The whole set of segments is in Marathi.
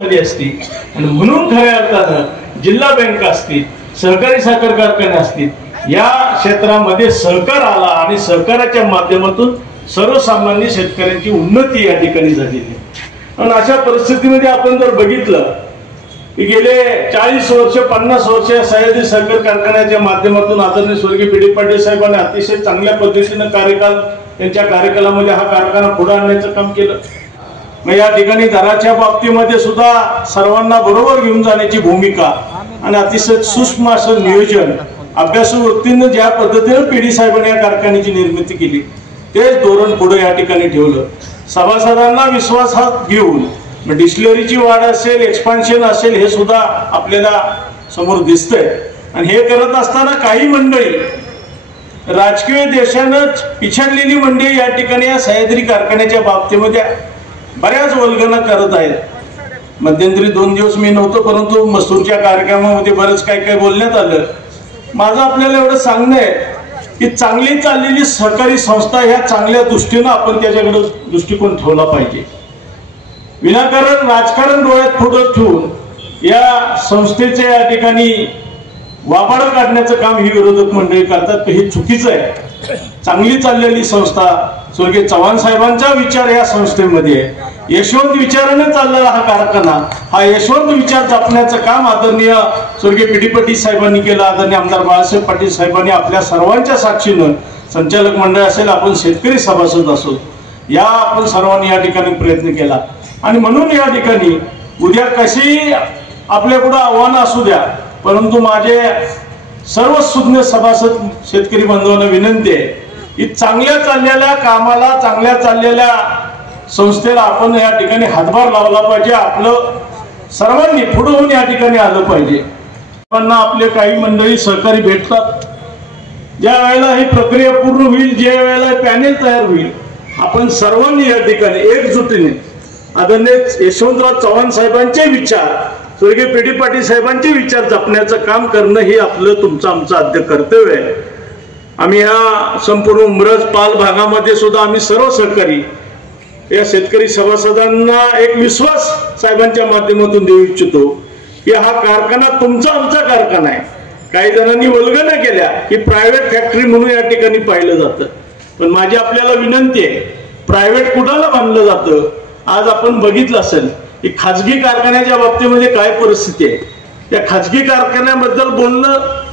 असती आणि म्हणून खऱ्या अर्थानं जिल्हा बँक असतील, सहकारी साखर कारखाने असतील, या क्षेत्रामध्ये सहकार आला आणि सहकाराच्या माध्यमातून सर्वसामान्य शेतकऱ्यांची उन्नती या ठिकाणी झालेली आहे। आणि अशा परिस्थितीमध्ये आपण जर बघितलं की गेले 40 वर्ष 50 वर्ष सह्याद्री साखर कारखान्याच्या माध्यमातून आदरणीय स्वर्गीय पी डी पाटील साहेबांनी अतिशय चांगल्या पद्धतीने कार्यकाल त्यांच्या कार्यकालामध्ये हा कारखाना पुढे आणण्याचं काम केलं। मग या ठिकाणी दराच्या बाबतीमध्ये सुद्धा सर्वांना बरोबर घेऊन जाण्याची भूमिका आणि अतिशय सूक्ष्म असं नियोजन अभ्यासू व्यक्तींनी ज्या पद्धतीने पीडी साहेबांनी या कारखान्याची निर्मिती केली तेच धोरण पुढे या ठिकाणी ठेवलं। सभासदांना विश्वासात घेऊन डिस्टिलरीची वाढ असेल, एक्सपान्शन असेल, हे सुद्धा आपल्याला समोर दिसतंय। आणि हे करत असताना काही मंडळी राजकीय देशानं पिछाडलेली मंडळी या ठिकाणी या सह्याद्री कारखान्याच्या बाबतीमध्ये बऱ्याच वल्गना करत आहेत। मध्यंतरी 2 दिवस मी नव्हतो, परंतु मसूरच्या कार्यक्रमामध्ये बरंच काय बोलण्यात आलं। माझं आपल्याला एवढं सांगणं आहे की चांगली चाललेली सहकारी संस्था ह्या चांगल्या दृष्टीनं आपण त्याच्याकडे दृष्टिकोन ठेवला पाहिजे। विनाकारण राजकारण डोळ्यात पुढे ठेवून या संस्थेच्या या ठिकाणी वाबाड काढण्याचं काम ही विरोधक मंडळी करतात, हे चुकीचं आहे। चांगली चाललेली संस्था, स्वर्गीय चव्हाण साहेबांचा विचार या संस्थेमध्ये आहे। यशवंत विचाराने चाललेला हा कारखाना, हा यशवंत विचार जपण्याचं काम आदरणीय स्वर्गीय पी डी पाटील साहेबांनी केलं। आदरणीय आमदार बाळासाहेब पाटील साहेबांनी आपल्या सर्वांच्या साक्षीनं, संचालक मंडळ असेल, आपण शेतकरी सभासद असो, या आपण सर्वांनी या ठिकाणी प्रयत्न केला। आणि म्हणून या ठिकाणी उद्या कशी आपल्यापुढे आव्हानं असू द्या, परंतु माझे सर्व सुज्ञ सभासद शेतकरी बांधवांना विनंती आहे की चांगल्या चाललेल्या कामाला, चांगल्या चाललेल्या संस्थेला आपण या ठिकाणी हातभार लावला पाहिजे। आपलं सर्वांनी पुढे होऊन या ठिकाणी आलं पाहिजे। आपले काही मंडळी सहकारी भेटतात, ज्या वेळेला ही प्रक्रिया पूर्ण होईल, ज्या वेळेला पॅनेल तयार होईल, आपण सर्वांनी या ठिकाणी एकजुटीने आदरणीय यशवंतराव चव्हाण साहेबांचे विचार, स्वर्गीय पी डी पाटील शेटसाहेबांचे विचार जपण्याचं काम करणं हे आपलं तुमचं आमचं आद्य कर्तव्य आहे। आम्ही या संपूर्ण उमरज पाल भागामध्ये सुद्धा आम्ही सर्व सहकारी या शेतकरी सभासदांना एक विश्वास साहेबांच्या माध्यमातून देऊ इच्छितो की हा कारखाना तुमचा आमचा कारखाना आहे। काही जणांनी वल्गना केल्या की प्रायव्हेट फॅक्टरी म्हणून या ठिकाणी पाहिलं जातं, पण माझी आपल्याला विनंती आहे, प्रायव्हेट कुणाला बांधलं जातं? आज आपण बघितलं असेल की खाजगी कारखान्याच्या बाबतीमध्ये काय परिस्थिती आहे। त्या खाजगी कारखान्याबद्दल बोलणं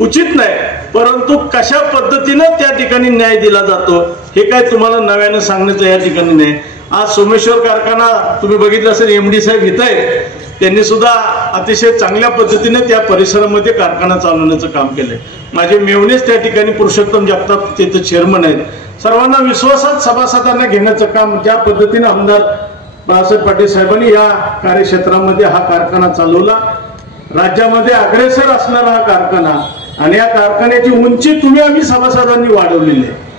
उचित नाही, परंतु कशा पद्धतीनं त्या ठिकाणी न्याय दिला जातो हे काय तुम्हाला नव्यानं सांगण्याचं या ठिकाणी नाही। आज सोमेश्वर कारखाना तुम्ही बघितलं असेल, एमडी साहेब इथं आहेत, त्यांनी सुद्धा अतिशय चांगल्या पद्धतीने त्या परिसरामध्ये कारखाना चालवण्याचं काम केलंय। माझे मेवणेच त्या ठिकाणी पुरुषोत्तम जगताप तिथे चेअरमन आहेत। सर्वांना विश्वासात सभासदांना घेण्याचं काम ज्या पद्धतीने आमदार बाळासाहेब पाटील साहेबांनी या कार्यक्षेत्रामध्ये हा कारखाना चालवला, राज्यामध्ये अग्रेसर असणारा हा कारखाना, आणि या कारखान्याची उंची तुम्ही आम्ही सभासदांनी वाढवलेली आहे।